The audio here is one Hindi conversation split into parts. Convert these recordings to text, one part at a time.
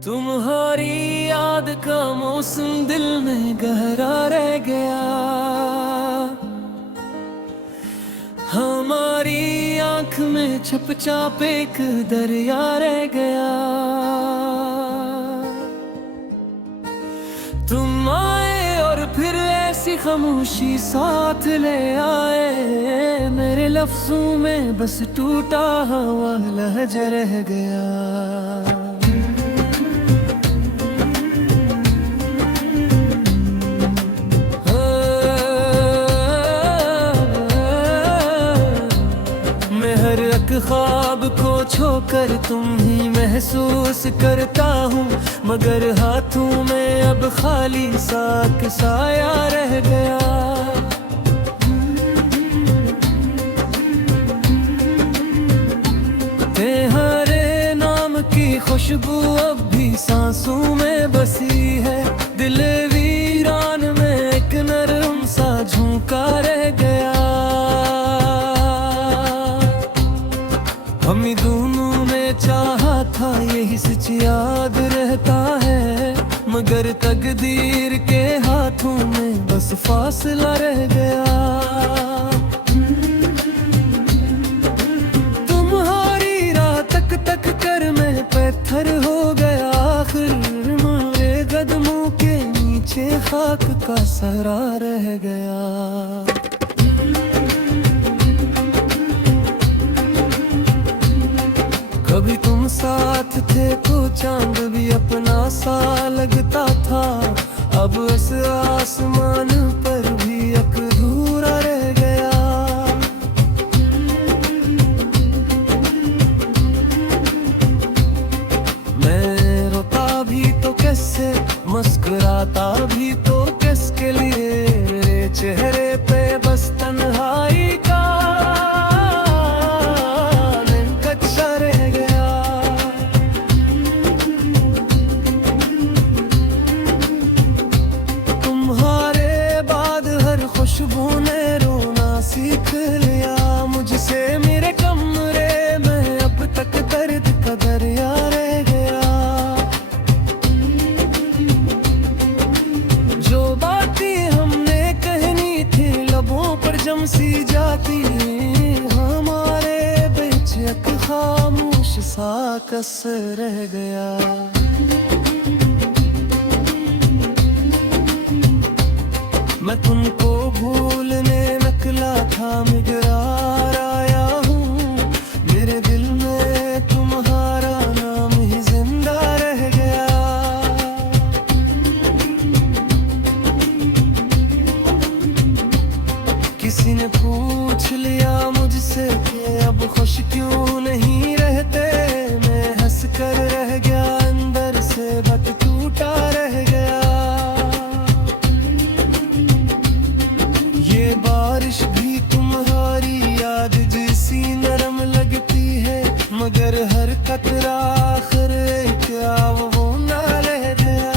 तुम्हारी याद का मौसम दिल में गहरा रह गया। हमारी आंख में छपछाप एक दरिया रह गया। तुम आए और फिर ऐसी खामोशी साथ ले आए। मेरे लफ्जों में बस टूटा हुआ लहजा रह गया। ख्वाब को छोकर तुम ही महसूस करता हूँ, मगर हाथों में अब खाली सा साया रह गया। तुम्हारे नाम की खुशबू अब भी सांसों में बसी है। दिल वीरान में एक नरम सा झोंका रह गया। हम दोनों में चाहा था यही सच याद रहता है, मगर तकदीर के हाथों में बस फासला रह गया। तुम्हारी राह तक तक कर मैं पत्थर हो गया। आखिर मेरे कदमों के नीचे खाक का सहरा रह गया। कभी तुम साथ थे तो चांद भी अपना सा लगता था। अब इस आसमान पर भी एक अधूरा रह गया। मैं रोता भी तो कैसे, मुस्कुराता भी तो किसके लिए। मेरे चेहरे पे बस तन्हाई का खुशबू ने रोना सीख लिया मुझसे। मेरे कमरे में अब तक दर्द का दरिया रह गया। जो बातें हमने कहनी थी लबों पर जम सी जाती, हमारे बीच एक खामोश सा कसर रह गया। मैं तुमको भूलने निकला था मगर आया हूँ। मेरे दिल में तुम्हारा नाम ही जिंदा रह गया। किसी ने पूछ लिया मुझसे कि अब खुश क्यों नहीं रहते। मैं हंस कर रह गया, अंदर से बट टूटा रह गया। ये बारिश भी तुम्हारी याद जैसी नरम लगती है, मगर हर कतरा आखिर क्या वो ना रह गया।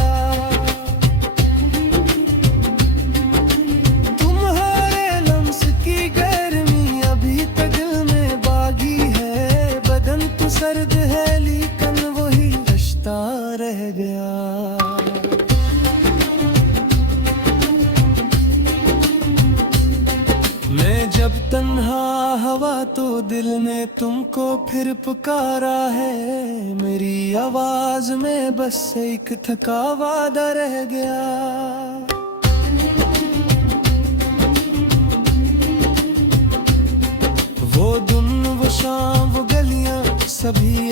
तुम्हारे लम्स की गर्मी अभी तक दिल में बागी है। बदन तो सर्द है लेकिन वही रिश्ता रह गया। मैं जब तन्हा हवा तो दिल ने तुमको फिर पुकारा है। मेरी आवाज में बस एक थका वादा रह गया। वो दिन वो शाम वो गलियां सभी